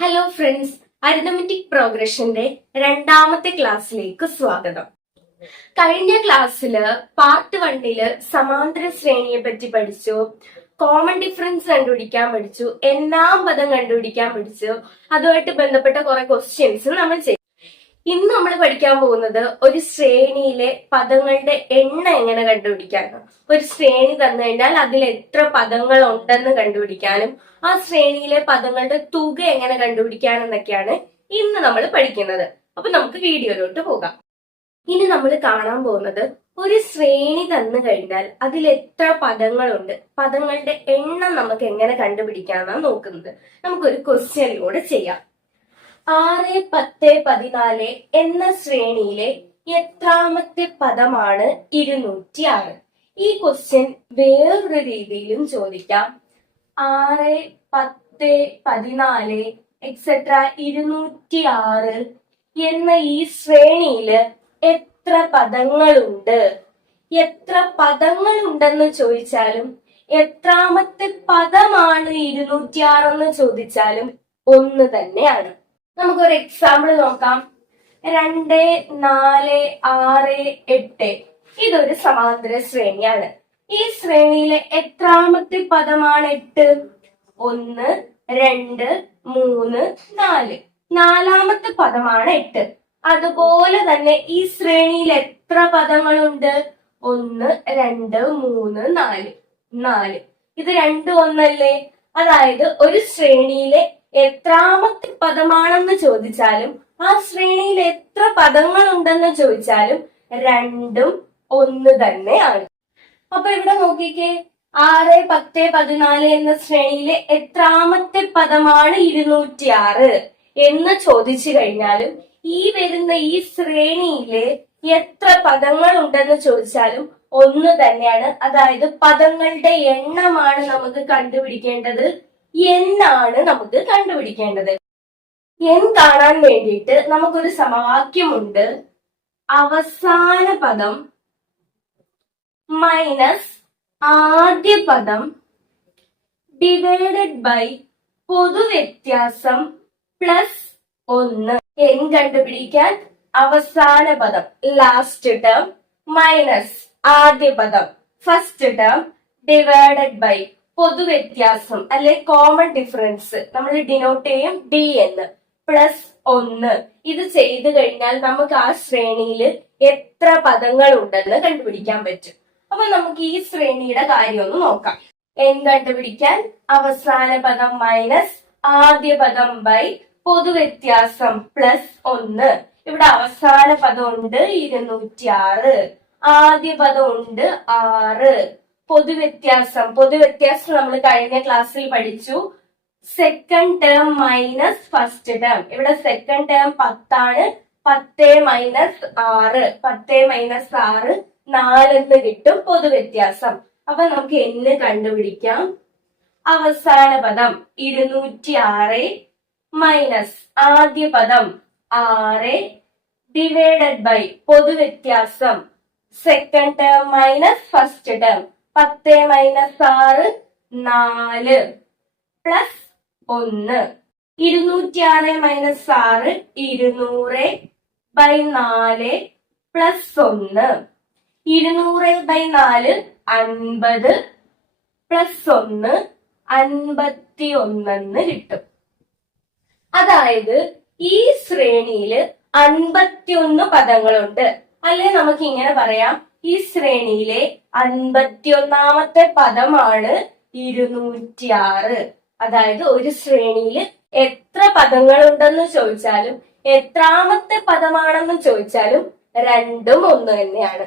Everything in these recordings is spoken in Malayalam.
ഹലോ ഫ്രണ്ട്സ്, അരിതമെറ്റിക് പ്രോഗ്രഷന്റെ രണ്ടാമത്തെ ക്ലാസ്സിലേക്ക് സ്വാഗതം. കഴിഞ്ഞ ക്ലാസ്സില് പാർട്ട് 1 സമാന്തര ശ്രേണിയെ പറ്റി പഠിച്ചു, കോമൺ ഡിഫറൻസ് കണ്ടുപിടിക്കാൻ പഠിച്ചു, എണ്ണാം പദം കണ്ടുപിടിക്കാൻ പഠിച്ചു. അതുമായിട്ട് ബന്ധപ്പെട്ട കുറെ ക്വസ്റ്റ്യൻസ് നമ്മൾ ചെയ്തു. ഇന്ന് നമ്മൾ പഠിക്കാൻ പോകുന്നത് ഒരു ശ്രേണിയിലെ പദങ്ങളുടെ എണ്ണം എങ്ങനെ കണ്ടുപിടിക്കാനും, ഒരു ശ്രേണി തന്നു കഴിഞ്ഞാൽ അതിൽ എത്ര പദങ്ങൾ ഉണ്ടെന്ന് കണ്ടുപിടിക്കാനും, ആ ശ്രേണിയിലെ പദങ്ങളുടെ തുക എങ്ങനെ കണ്ടുപിടിക്കാനെന്നൊക്കെയാണ് ഇന്ന് നമ്മൾ പഠിക്കുന്നത്. അപ്പൊ നമുക്ക് വീഡിയോയിലോട്ട് പോകാം. ഇനി നമ്മൾ കാണാൻ പോകുന്നത് ഒരു ശ്രേണി തന്നു കഴിഞ്ഞാൽ അതിൽ എത്ര പദങ്ങളുണ്ട്, പദങ്ങളുടെ എണ്ണം നമുക്ക് എങ്ങനെ കണ്ടുപിടിക്കാന്നാണ് നോക്കുന്നത്. നമുക്കൊരു ക്വസ്റ്റ്യനിലൂടെ ചെയ്യാം. 6, 10, 14 എന്ന ശ്രേണിയിലെ എത്രാമത്തെ പദമാണ് 206? ഈ ക്വസ്റ്റ്യൻ വേറൊരു രീതിയിലും ചോദിക്കാം. 6, 10, 14 എക്സെട്ര 206 എന്ന ഈ ശ്രേണിയില് എത്ര പദങ്ങളുണ്ട്? എത്ര പദങ്ങളുണ്ടെന്ന് ചോദിച്ചാലും എത്രാമത്തെ പദമാണ് 206 എന്ന് ചോദിച്ചാലും ഒന്ന് തന്നെയാണ്. നമുക്കൊരു എക്സാമ്പിൾ നോക്കാം. 2, 4, 6, 8 ഇതൊരു സമാന്തര ശ്രേണിയാണ്. ഈ ശ്രേണിയിലെ എത്രാമത്തെ പദമാണ് 8? 1, 2, 3, 4 നാലാമത്തെ പദമാണ് 8. അതുപോലെ തന്നെ ഈ ശ്രേണിയിൽ എത്ര പദങ്ങളുണ്ട്? 1, 2, 3, 4 4 ഇത് 2, 1 അല്ലേ? അതായത് ഒരു ശ്രേണിയിലെ എത്രാമത്തെ പദമാണെന്ന് ചോദിച്ചാലും ആ ശ്രേണിയിൽ എത്ര പദങ്ങൾ ഉണ്ടെന്ന് ചോദിച്ചാലും രണ്ടും ഒന്ന് തന്നെയാണ്. അപ്പൊ ഇവിടെ നോക്കിക്കേ, 6, 10, 14 എന്ന ശ്രേണിയിലെ എത്രാമത്തെ പദമാണ് 206 എന്ന് ചോദിച്ചു കഴിഞ്ഞാലും ഈ വരുന്ന ഈ ശ്രേണിയിലെ എത്ര പദങ്ങൾ ഉണ്ടെന്ന് ചോദിച്ചാലും ഒന്ന് തന്നെയാണ്. അതായത് പദങ്ങളുടെ എണ്ണമാണ് നമുക്ക് കണ്ടുപിടിക്കേണ്ടത്, എന്നാണ് നമുക്ക് കണ്ടുപിടിക്കേണ്ടത്. എൻ കാണാൻ വേണ്ടിയിട്ട് നമുക്കൊരു സമവാക്യമുണ്ട്. അവസാന പദം മൈനസ് ആദ്യ പദം ഡിവൈഡഡ് ബൈ പൊതുവ്യത്യാസം പ്ലസ് 1. എൻ കണ്ടുപിടിക്കാൻ അവസാന പദം ലാസ്റ്റ് ടേം മൈനസ് ആദ്യ പദം ഫസ്റ്റ് ടേം ഡിവൈഡഡ് ബൈ പൊതുവ്യത്യാസം അല്ലെ കോമൺ ഡിഫറൻസ് നമ്മൾ ഡിനോട്ട് ചെയ്യും ഡി എന്ന് പ്ലസ് 1. ഇത് ചെയ്തു കഴിഞ്ഞാൽ നമുക്ക് ആ ശ്രേണിയിൽ എത്ര പദങ്ങൾ ഉണ്ടെന്ന് കണ്ടുപിടിക്കാൻ പറ്റും. അപ്പൊ നമുക്ക് ഈ ശ്രേണിയുടെ കാര്യം ഒന്ന് നോക്കാം. എൻ കണ്ടുപിടിക്കാൻ അവസാന പദം മൈനസ് ആദ്യ പദം ബൈ പൊതുവ്യത്യാസം പ്ലസ് 1. ഇവിടെ അവസാന പദം ഉണ്ട് 206, ആദ്യ പദം ഉണ്ട് 6. പൊതുവ്യത്യാസം നമ്മൾ കഴിഞ്ഞ ക്ലാസ്സിൽ പഠിച്ചു. Second term minus first term. ഇവിടെ സെക്കൻഡ് ടേം 10 ആണ്. 10 മൈനസ് 6, 10 മൈനസ് 6 4 എന്ന് കിട്ടും പൊതുവ്യത്യാസം. അപ്പൊ നമുക്ക് എന്ന് കണ്ടുപിടിക്കാം. അവസാന പദം 206 മൈനസ് ആദ്യ പദം 6 ഡിവൈഡഡ് ബൈ പൊതുവ്യത്യാസം second term minus first term 10 minus 6 4 plus 1. 206 minus 6 200 by 4 plus 1. 200 by 4 50 plus 1 51 എന്ന് കിട്ടും. അതായത് ഈ ശ്രേണിയിൽ 51 പദങ്ങളുണ്ട്. അല്ലെ നമുക്ക് ഇങ്ങനെ പറയാം, ഈ ശ്രേണിയിലെ 51ാമത്തെ പദമാണ് 206. അതായത് ഒരു ശ്രേണിയിൽ എത്ര പദങ്ങളുണ്ടെന്ന് ചോദിച്ചാലും എത്രാമത്തെ പദമാണെന്ന് ചോദിച്ചാലും രണ്ടും ഒന്ന് തന്നെയാണ്.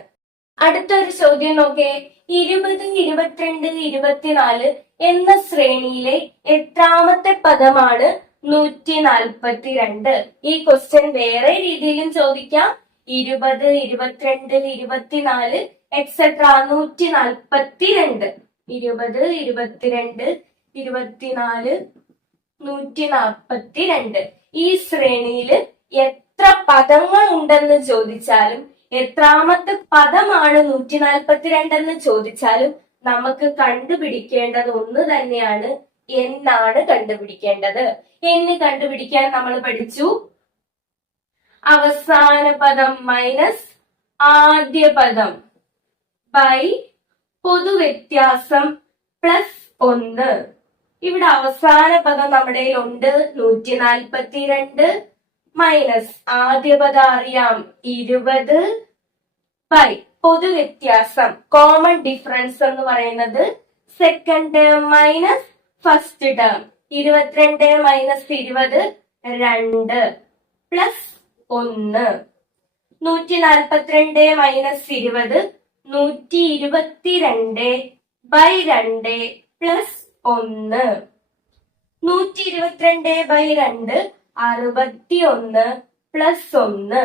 അടുത്തൊരു ചോദ്യം നോക്കേ. 20, 22, 24 എന്ന ശ്രേണിയിലെ എത്രാമത്തെ പദമാണ് 142? ഈ ക്വസ്റ്റ്യൻ വേറെ രീതിയിലും ചോദിക്കാം. 20, 22, 24 എക്സെട്ര 142. 20, 22, 24 142. ഈ ശ്രേണിയില് എത്ര പദങ്ങൾ ഉണ്ടെന്ന് ചോദിച്ചാലും എത്രാമത്തെ പദമാണ് 142 എന്ന് ചോദിച്ചാലും നമുക്ക് കണ്ടുപിടിക്കേണ്ടത് ഒന്ന് തന്നെയാണ്. എന്നാണ് കണ്ടുപിടിക്കേണ്ടത്. എന്ന് കണ്ടുപിടിക്കാൻ നമ്മൾ പഠിച്ചു അവസാന പദം മൈനസ് ആദ്യ പദം ബൈ പൊതുവ്യത്യാസം പ്ലസ് 1. ഇവിടെ അവസാന പദം നമ്മുടെ ഉണ്ട് 142 മൈനസ് ആദ്യ പദം അറിയാം 20 ബൈ പൊതുവ്യത്യാസം കോമൺ ഡിഫറൻസ് എന്ന് പറയുന്നത് second term minus first term 22 minus 20 2 plus 1. 142 minus 20 122 by 2 plus 1. 122 by 2 61 plus 1.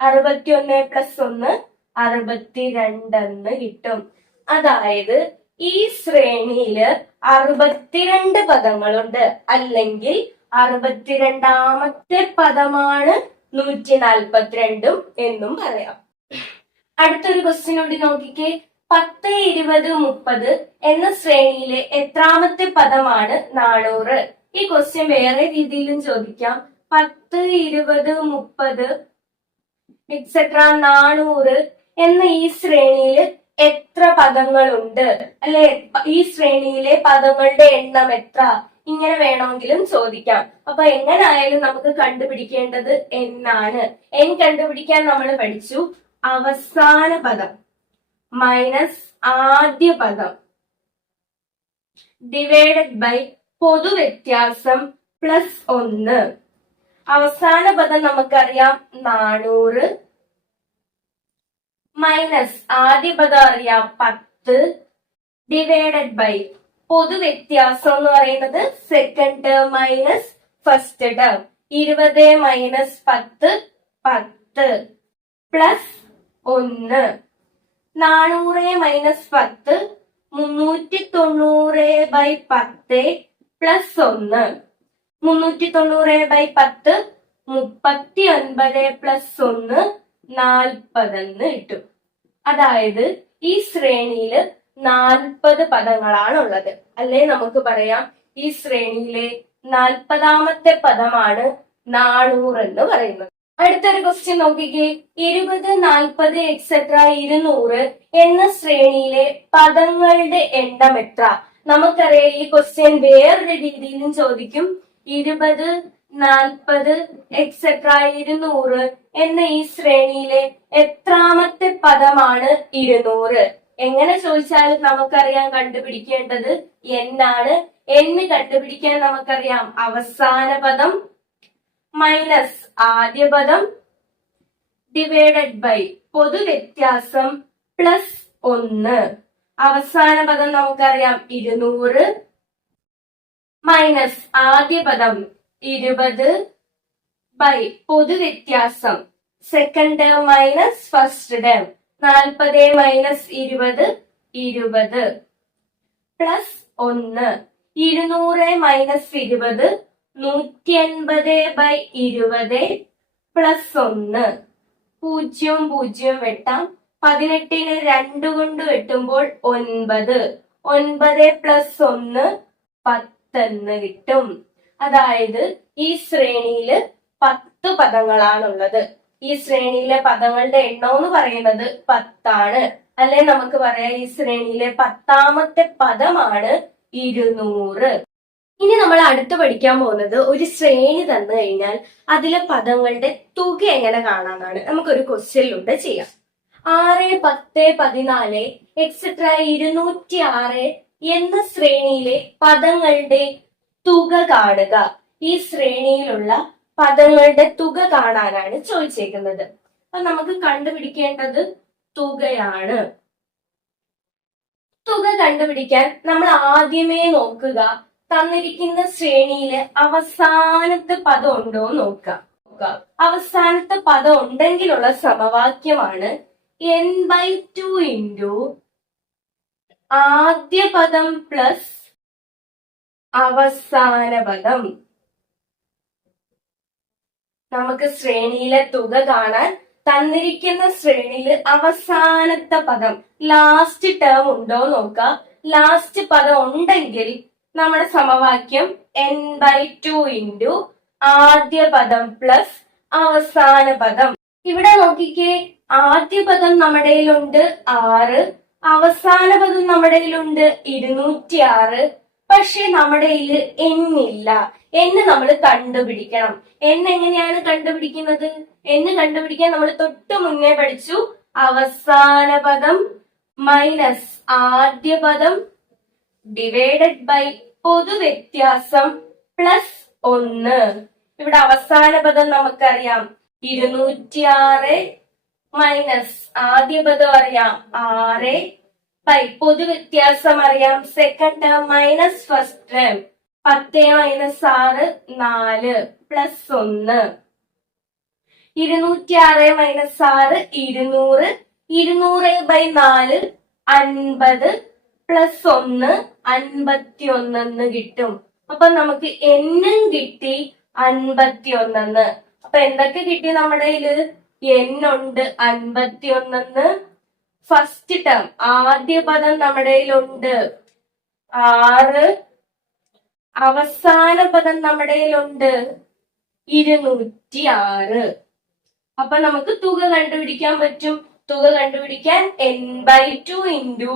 61 plus 1 62 എന്ന് കിട്ടും. അതായത് ഈ ശ്രേണിയില് 62 പദങ്ങളുണ്ട്, അല്ലെങ്കിൽ 62ാമത്തെ പദമാണ് 142 എന്നും പറയാം. അടുത്തൊരു ക്വസ്റ്റ്യൻ കൂടി നോക്കിക്കേ. 10, 20, 30 എന്ന ശ്രേണിയിലെ എത്രാമത്തെ പദമാണ് 400? ഈ ക്വസ്റ്റ്യൻ വേറെ രീതിയിലും ചോദിക്കാം. 10, 20, 30 എക്സെട്ര 400 എന്ന ഈ ശ്രേണിയിൽ എത്ര പദങ്ങളുണ്ട്, അല്ലെ ഈ ശ്രേണിയിലെ പദങ്ങളുടെ എണ്ണം എത്ര, ഇങ്ങനെ വേണമെങ്കിലും ചോദിക്കാം. അപ്പൊ എങ്ങനായാലും നമുക്ക് കണ്ടുപിടിക്കേണ്ടത് എന്നാണ്. എൻ കണ്ടുപിടിക്കാൻ നമ്മൾ പഠിച്ചു അവസാന പദം മൈനസ് ആദ്യ പദം ഡിവൈഡഡ് ബൈ പൊതുവ്യത്യാസം പ്ലസ് 1. അവസാന പദം നമുക്കറിയാം 400 മൈനസ് ആദ്യ പദം അറിയാം 10 ഡിവൈഡഡ് ബൈ പൊതുവ്യത്യാസം എന്ന് പറയുന്നത് second term minus first term 20 minus 10 10 plus 1. 400 minus 10 390 by 10 plus 1. 390 by 10 39 plus 1 40 എന്ന് കിട്ടും. അതായത് ഈ ശ്രേണിയില് 40 പദങ്ങളാണുള്ളത്. അല്ലെ നമുക്ക് പറയാം ഈ ശ്രേണിയിലെ 40ാമത്തെ പദമാണ് 400 എന്ന് പറയുന്നത്. അടുത്തൊരു ക്വസ്റ്റ്യൻ നോക്കിക്കേ. 20, 40 എക്സെട്ര 200 എന്ന ശ്രേണിയിലെ പദങ്ങളുടെ എണ്ണം എത്ര? നമുക്കറിയാം ഈ ക്വസ്റ്റ്യൻ വേറൊരു രീതിയിലും ചോദിക്കും. 20, 40 എക്സെട്ര 200 എന്ന ഈ ശ്രേണിയിലെ എത്രാമത്തെ പദമാണ് 200? എങ്ങനെ ചോദിച്ചാലും നമുക്കറിയാം കണ്ടുപിടിക്കേണ്ടത് എന്നാണ്. എന്ന് കണ്ടുപിടിക്കാൻ നമുക്കറിയാം അവസാന പദം മൈനസ് ആദ്യ പദം ഡിവൈഡഡ് ബൈ പൊതുവ്യത്യാസം പ്ലസ് 1. അവസാന പദം നമുക്കറിയാം 200 മൈനസ് ആദ്യ പദം 20 ബൈ പൊതുവ്യത്യാസം second term minus first term 40 minus 20 20 plus 1. 200 minus 20 180 by 20 plus 1. 0 0 വെട്ടാം. 18നെ 2 കൊണ്ട് വെട്ടുമ്പോൾ 9. 9 പ്ലസ് 1 10 എന്ന് കിട്ടും. അതായത് ഈ ശ്രേണിയില് 10 പദങ്ങളാണുള്ളത്. ഈ ശ്രേണിയിലെ പദങ്ങളുടെ എണ്ണം എന്ന് പറയുന്നത് 10 ആണ്. അല്ലെ നമുക്ക് പറയാം ഈ ശ്രേണിയിലെ 10ാമത്തെ പദമാണ് 200. ഇനി നമ്മൾ അടുത്ത് പഠിക്കാൻ പോകുന്നത് ഒരു ശ്രേണി തന്നു കഴിഞ്ഞാൽ അതിലെ പദങ്ങളുടെ തുക എങ്ങനെ കാണാനാണ്. നമുക്കൊരു ക്വസ്റ്റ്യനിലൂടെ ചെയ്യാം. 6, 10, 14 എക്സെട്ര 206 എന്ന ശ്രേണിയിലെ പദങ്ങളുടെ തുക കാണുക. ഈ ശ്രേണിയിലുള്ള പദങ്ങളുടെ തുക കാണാനാണ് ചോദിച്ചേക്കുന്നത്. അപ്പൊ നമുക്ക് കണ്ടുപിടിക്കേണ്ടത് തുകയാണ്. തുക കണ്ടുപിടിക്കാൻ നമ്മൾ ആദ്യമേ നോക്കുക തന്നിരിക്കുന്ന ശ്രേണിയിലെ അവസാനത്തെ പദം ഉണ്ടോ നോക്കുക. അവസാനത്തെ പദം ഉണ്ടെങ്കിലുള്ള സമവാക്യമാണ് n/2 ഇൻറ്റു ആദ്യ പദം പ്ലസ് അവസാന പദം. നമുക്ക് ശ്രേണിയിലെ തുക കാണാൻ തന്നിരിക്കുന്ന ശ്രേണിയിൽ അവസാനത്തെ പദം ലാസ്റ്റ് ടേം ഉണ്ടോ നോക്കാം. ലാസ്റ്റ് പദം ഉണ്ടെങ്കിൽ നമ്മുടെ സമവാക്യം n/2 ഇൻറ്റു ആദ്യ പദം പ്ലസ് അവസാന പദം. ഇവിടെ നോക്കിക്കേ, ആദ്യ പദം നമ്മുടെ കയ്യിലുണ്ട് 6, അവസാന പദം നമ്മുടെ കയ്യിലുണ്ട് 206. പക്ഷെ നമ്മുടെ കയ്യിൽ n ഇല്ല. n നമ്മൾ കണ്ടുപിടിക്കണം. n എങ്ങനെയാണ് കണ്ടുപിടിക്കുന്നത്? n കണ്ടുപിടിക്കാൻ നമ്മൾ തൊട്ട് മുന്നേ പഠിച്ചു. അവസാന പദം മൈനസ് ആദ്യ പദം ഡിവൈഡഡ് ബൈ പൊതുവ്യത്യാസം പ്ലസ് 1. ഇവിടെ അവസാന പദം നമുക്കറിയാം 206 മൈനസ് ആദ്യ പദം അറിയാം 6 ബൈ പൊതുവ്യത്യാസം അറിയാം second term minus first term 10 minus 6 4 plus 1. 206 minus 6 200. 200 by 4 50 plus 1 51 എന്ന് കിട്ടും. അപ്പൊ നമുക്ക് എന്നും കിട്ടി 51. അപ്പൊ എന്തൊക്കെ കിട്ടി നമ്മുടെ കയ്യില്? n ഉണ്ട് 51. ഫസ്റ്റ് ടേം ആദ്യ പദം നമ്മുടെ കയ്യിലുണ്ട് 6, അവസാന പദം നമ്മുടെ കയ്യിലുണ്ട് 206. അപ്പൊ നമുക്ക് തുക കണ്ടുപിടിക്കാൻ പറ്റും. തുക കണ്ടുപിടിക്കാൻ n/2 ഇൻറ്റു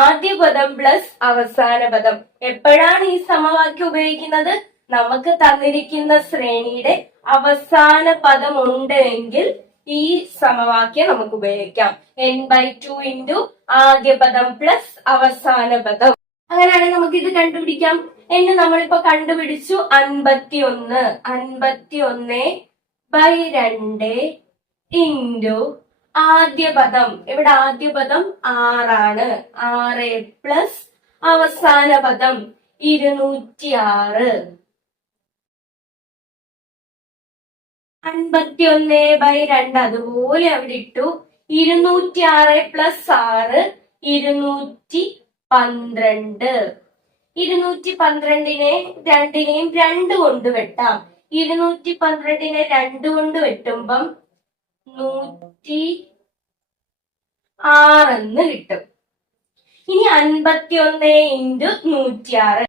ആദ്യ പദം പ്ലസ് അവസാന പദം. എപ്പോഴാണ് ഈ സമവാക്യം ഉപയോഗിക്കുന്നത്? നമുക്ക് തന്നിരിക്കുന്ന ശ്രേണിയുടെ അവസാന പദം ഉണ്ട് എങ്കിൽ ഈ സമവാക്യം നമുക്ക് ഉപയോഗിക്കാം. n/2 ഇൻറ്റു ആദ്യ പദം പ്ലസ് അവസാന പദം. അങ്ങനെയാണെങ്കിൽ നമുക്ക് ഇത് കണ്ടുപിടിക്കാം. എന്ന് നമ്മളിപ്പോ കണ്ടുപിടിച്ചു 51. 51/2 ഇൻറ്റു ആദ്യ പദം. ഇവിടെ ആദ്യ പദം 6 6 പ്ലസ് അവസാന പദം 206. 51/2 അതുപോലെ അവിടെ ഇട്ടു. 206 പ്ലസ് 6 212. 212നെ രണ്ടിനെയും 2 കൊണ്ട് വെട്ടാം. 212നെ 2 കൊണ്ട് വെട്ടുമ്പം 106 എന്ന് കിട്ടും. ഇനി 51 ഇൻറ്റു 106.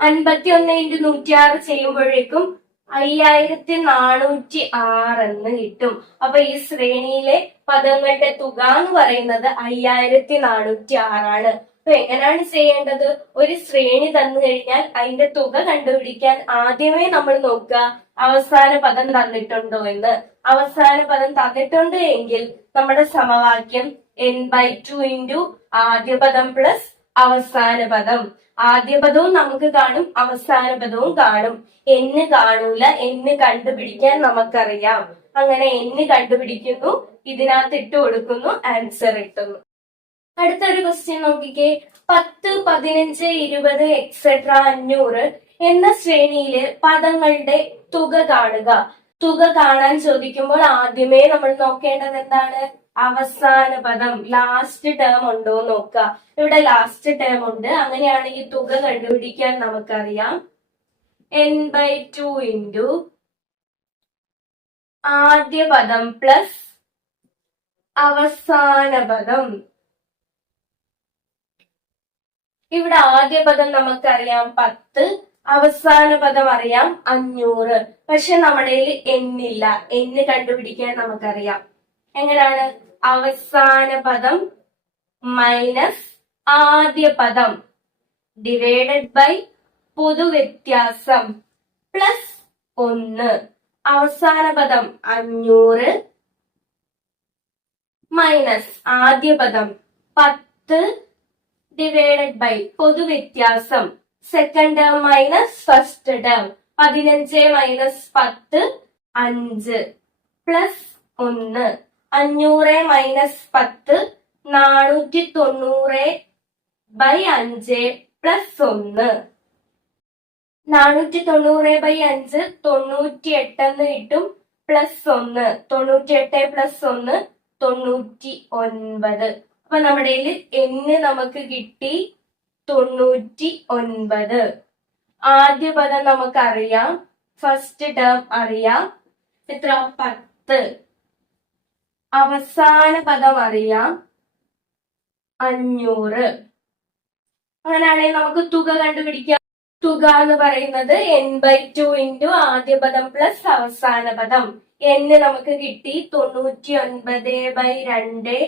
51 ഇൻറ്റു 106 ചെയ്യുമ്പോഴേക്കും 5406 എന്ന് കിട്ടും. അപ്പൊ ഈ ശ്രേണിയിലെ പദങ്ങളുടെ തുക എന്ന് പറയുന്നത് 5406 ആണ്. അപ്പൊ എങ്ങനെയാണ് ചെയ്യേണ്ടത്? ഒരു ശ്രേണി തന്നു കഴിഞ്ഞാൽ അതിന്റെ തുക കണ്ടുപിടിക്കാൻ ആദ്യമേ നമ്മൾ നോക്കുക അവസാന പദം തന്നിട്ടുണ്ടോ എന്ന്. അവസാന പദം തന്നിട്ടുണ്ട് എങ്കിൽ നമ്മുടെ സമവാക്യം n/2 ഇൻറ്റു ആദ്യ പദം പ്ലസ് അവസാന പദം. ആദ്യ പദവും നമുക്ക് കാണും, അവസാന പദവും കാണും. n കാണൂല. n കണ്ടുപിടിക്കാൻ നമുക്കറിയാം. അങ്ങനെ n കണ്ടുപിടിക്കുന്നു, ഇതിനകത്ത് ഇട്ട് കൊടുക്കുന്നു, ആൻസർ കിട്ടുന്നു. അടുത്തൊരു ക്വസ്റ്റ്യൻ നോക്കിക്കേ. 10, 15, 20 എക്സെട്ര 500 എന്ന ശ്രേണിയില് പദങ്ങളുടെ തുക കാണുക. തുക കാണാൻ ചോദിക്കുമ്പോൾ ആദ്യമേ നമ്മൾ നോക്കേണ്ടത് എന്താണ്? അവസാന പദം, ലാസ്റ്റ് ടേം ഉണ്ടോ നോക്കുക. ഇവിടെ ലാസ്റ്റ് ടേം ഉണ്ട്. അങ്ങനെയാണെങ്കിൽ തുക കണ്ടുപിടിക്കാൻ നമുക്കറിയാം n/2 ഇൻറ്റു ആദ്യ പദം പ്ലസ് അവസാന പദം. ഇവിടെ ആദ്യ പദം നമുക്കറിയാം 10, അവസാന പദം അറിയാം 500. പക്ഷെ നമ്മുടെ കയ്യിൽ n ഇല്ല. n കണ്ടുപിടിക്കാൻ നമുക്കറിയാം. എങ്ങനെയാണ്? അവസാന പദം മൈനസ് ആദ്യ പദം ഡിവൈഡഡ് ബൈ പൊതുവ്യത്യാസം പ്ലസ് 1. അവസാന പദം 500 മൈനസ് ആദ്യ പദം 10 ഡിവൈഡഡ് ബൈ പൊതുവ്യത്യാസം second term minus first term 15 minus 10 5 plus 1. 500 minus 10 490/5 plus 1. 490/5 98 എന്ന് കിട്ടും. Plus 1 98 plus 1 99. അപ്പൊ നമ്മുടെ n നമുക്ക് കിട്ടി 99. ആദ്യ പദം നമുക്കറിയാം, ഫസ്റ്റ് ടേം അറിയാം, എത്ര 10. അവസാന പദം അറിയാം 500. അങ്ങനെയാണെങ്കിൽ നമുക്ക് തുക കണ്ടുപിടിക്കാം. തുക എന്ന് പറയുന്നത് n/2 ഇൻറ്റു ആദ്യ പദം പ്ലസ് അവസാന പദം. n നമുക്ക് കിട്ടി 99/2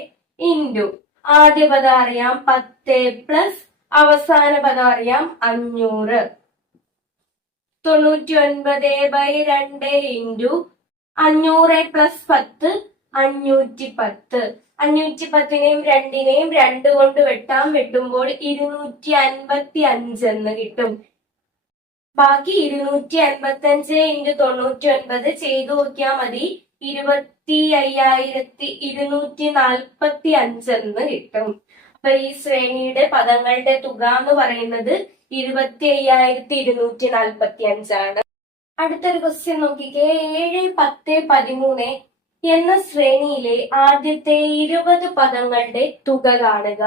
ഇൻറ്റു ആദ്യ പദം അറിയാം 10 പ്ലസ് അവസാന പദം അറിയാം 500. 99/2 ഇൻറ്റു 500 പ്ലസ് 10 510. 510നെയും 2നെയും 2 കൊണ്ട് വെട്ടുമ്പോൾ 255 എന്ന് കിട്ടും. ബാക്കി 255 ഇൻറ്റു 99 ചെയ്തു നോക്കിയാൽ മതി 25,245 എന്ന് കിട്ടും. അപ്പൊ ഈ ശ്രേണിയുടെ പദങ്ങളുടെ തുക എന്ന് പറയുന്നത് 25,245 ആണ്. അടുത്തൊരു ക്വസ്റ്റ്യൻ നോക്കിക്കേ. 7, 10, 13 എന്ന ശ്രേണിയിലെ ആദ്യത്തെ 20 പദങ്ങളുടെ തുക കാണുക.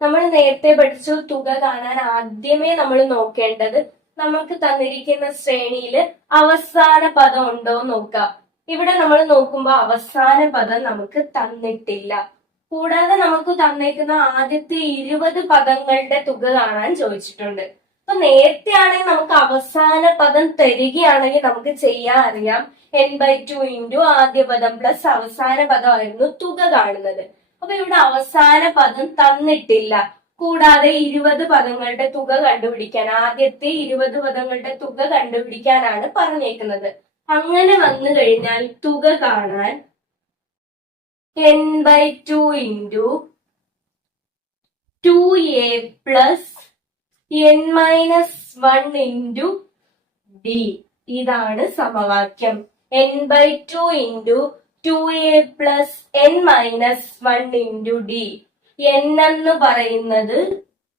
നമ്മൾ നേരത്തെ പഠിച്ചു തുക കാണാൻ ആദ്യമേ നമ്മൾ നോക്കേണ്ടത് നമുക്ക് തന്നിരിക്കുന്ന ശ്രേണിയിൽ അവസാന പദം ഉണ്ടോ നോക്കാം. ഇവിടെ നമ്മൾ നോക്കുമ്പോൾ അവസാന പദം നമുക്ക് തന്നിട്ടില്ല. കൂടാതെ നമുക്ക് തന്നേക്കുന്ന ആദ്യത്തെ 20 പദങ്ങളുടെ തുക കാണാൻ ചോദിച്ചിട്ടുണ്ട്. അപ്പൊ നേരത്തെ ആണെങ്കിൽ നമുക്ക് അവസാന പദം തരികയാണെങ്കിൽ നമുക്ക് ചെയ്യാൻ അറിയാം n/2 ഇൻറ്റു ആദ്യ പദം പ്ലസ് അവസാന പദമായിരുന്നു തുക കാണുന്നത്. അപ്പൊ ഇവിടെ അവസാന പദം തന്നിട്ടില്ല. കൂടാതെ 20 പദങ്ങളുടെ തുക കണ്ടുപിടിക്കാൻ, ആദ്യത്തെ 20 പദങ്ങളുടെ തുക കണ്ടുപിടിക്കാനാണ് പറഞ്ഞേക്കുന്നത്. അങ്ങനെ വന്നു കഴിഞ്ഞാൽ തുക കാണാൻ n/2 into 2a plus n-1 into d. ഇതാണ് സമവാക്യം. n/2 into 2a plus n-1 into d. n എന്ന് പറയുന്നത്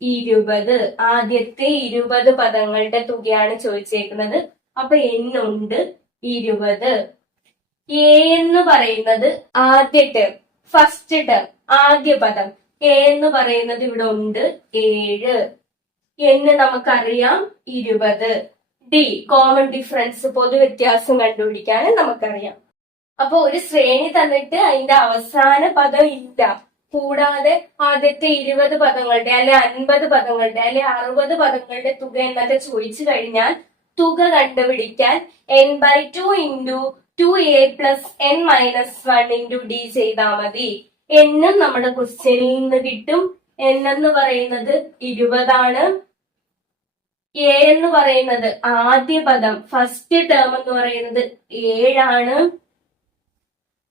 20. ആദ്യത്തെ 20 പദങ്ങളുടെ തുകയാണ് ചോദിച്ചേക്കുന്നത്. അപ്പൊ n ഉണ്ട് 20. a എന്ന് പറയുന്നത് ആദ്യ ടേം, ഫസ്റ്റ് ടേം, ആദ്യ പദം. a എന്ന് പറയുന്നത് ഇവിടെ ഉണ്ട് 7. n നമുക്കറിയാം 20. d കോമൺ ഡിഫറൻസ്, പൊതുവ്യത്യാസം കണ്ടുപിടിക്കാൻ നമുക്കറിയാം. അപ്പൊ ഒരു ശ്രേണി തന്നിട്ട് അതിന്റെ അവസാന പദം ഇല്ല. കൂടാതെ ആദ്യത്തെ 20 പദങ്ങളുടെ അല്ലെ 50 പദങ്ങളുടെ അല്ലെ 60 പദങ്ങളുടെ തുക എന്നൊക്കെ ചോദിച്ചു കഴിഞ്ഞാൽ തുക കണ്ടുപിടിക്കാൻ n/2 into 2a plus n-1 into d ചെയ്താൽ മതി. എന്നും നമ്മുടെ ക്വസ്റ്റ്യനിൽ നിന്ന് കിട്ടും. n എന്ന് പറയുന്നത് 20 ആണ്. a എന്ന് പറയുന്നത് ആദ്യ പദം, ഫസ്റ്റ് ടേം എന്ന് പറയുന്നത് 7 ആണ്.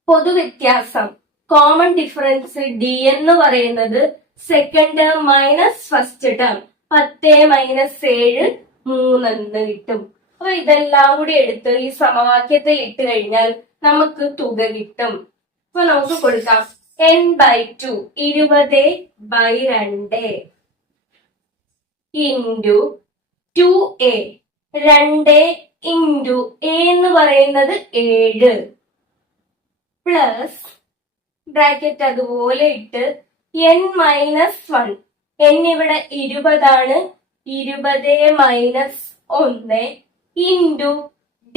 പൊതുവ്യത്യാസം, കോമൺ ഡിഫറൻസ് d എന്ന് പറയുന്നത് second term minus first term, 10 minus 7 3 എന്ന് കിട്ടും. അപ്പൊ ഇതെല്ലാം കൂടി എടുത്ത് ഈ സമവാക്യത്തിൽ ഇട്ട് കഴിഞ്ഞാൽ നമുക്ക് തുക കിട്ടും. അപ്പൊ നമുക്ക് കൊടുക്കാം n/2 20/2 into 2a 2 into a എന്ന് പറയുന്നത് 7 പ്ലസ് ബ്രാക്കറ്റ് അതുപോലെ ഇട്ട് n-1. n ഇവിടെ 20 ആണ്. 20-1 ഇൻറ്റു d.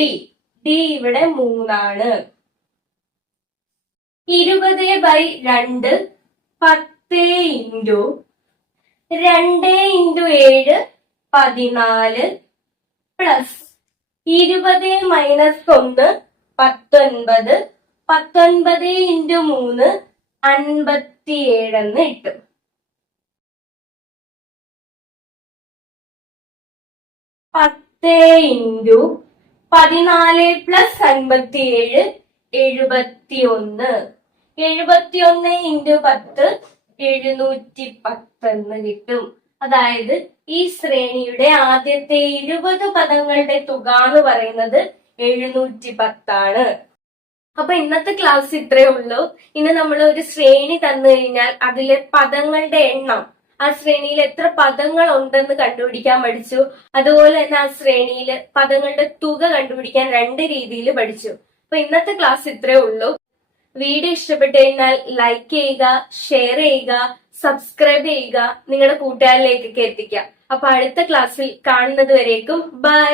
d ഇവിടെ 3 ആണ്. 20/2 10 ഇൻറ്റു 2 ഇൻറ്റു 7 14 പ്ലസ് 20-1 19. 19 ഇൻറ്റു 3 57 എന്ന് കിട്ടും. Into 14 plus 57 71. 71 ഇൻറ്റു 10 710 എന്ന് കിട്ടും. അതായത് ഈ ശ്രേണിയുടെ ആദ്യത്തെ 20 പദങ്ങളുടെ തുക എന്ന് പറയുന്നത് 710 ആണ്. അപ്പൊ ഇന്നത്തെ ക്ലാസ് ഇത്രയേ ഉള്ളൂ. ഇന്ന് നമ്മൾ ഒരു ശ്രേണി തന്നു കഴിഞ്ഞാൽ അതിലെ പദങ്ങളുടെ എണ്ണം, ആ ശ്രേണിയിൽ എത്ര പദങ്ങൾ ഉണ്ടെന്ന് കണ്ടുപിടിക്കാൻ പഠിച്ചു. അതുപോലെ തന്നെ ആ ശ്രേണിയിൽ പദങ്ങളുടെ തുക കണ്ടുപിടിക്കാൻ 2 രീതിയിൽ പഠിച്ചു. അപ്പൊ ഇന്നത്തെ ക്ലാസ് ഇത്രയേ ഉള്ളൂ. വീഡിയോ ഇഷ്ടപ്പെട്ടു കഴിഞ്ഞാൽ ലൈക്ക് ചെയ്യുക, ഷെയർ ചെയ്യുക, സബ്സ്ക്രൈബ് ചെയ്യുക, നിങ്ങളുടെ കൂട്ടുകാരിലേക്കൊക്കെ എത്തിക്കുക. അപ്പൊ അടുത്ത ക്ലാസ്സിൽ കാണുന്നത് വരേക്കും ബൈ.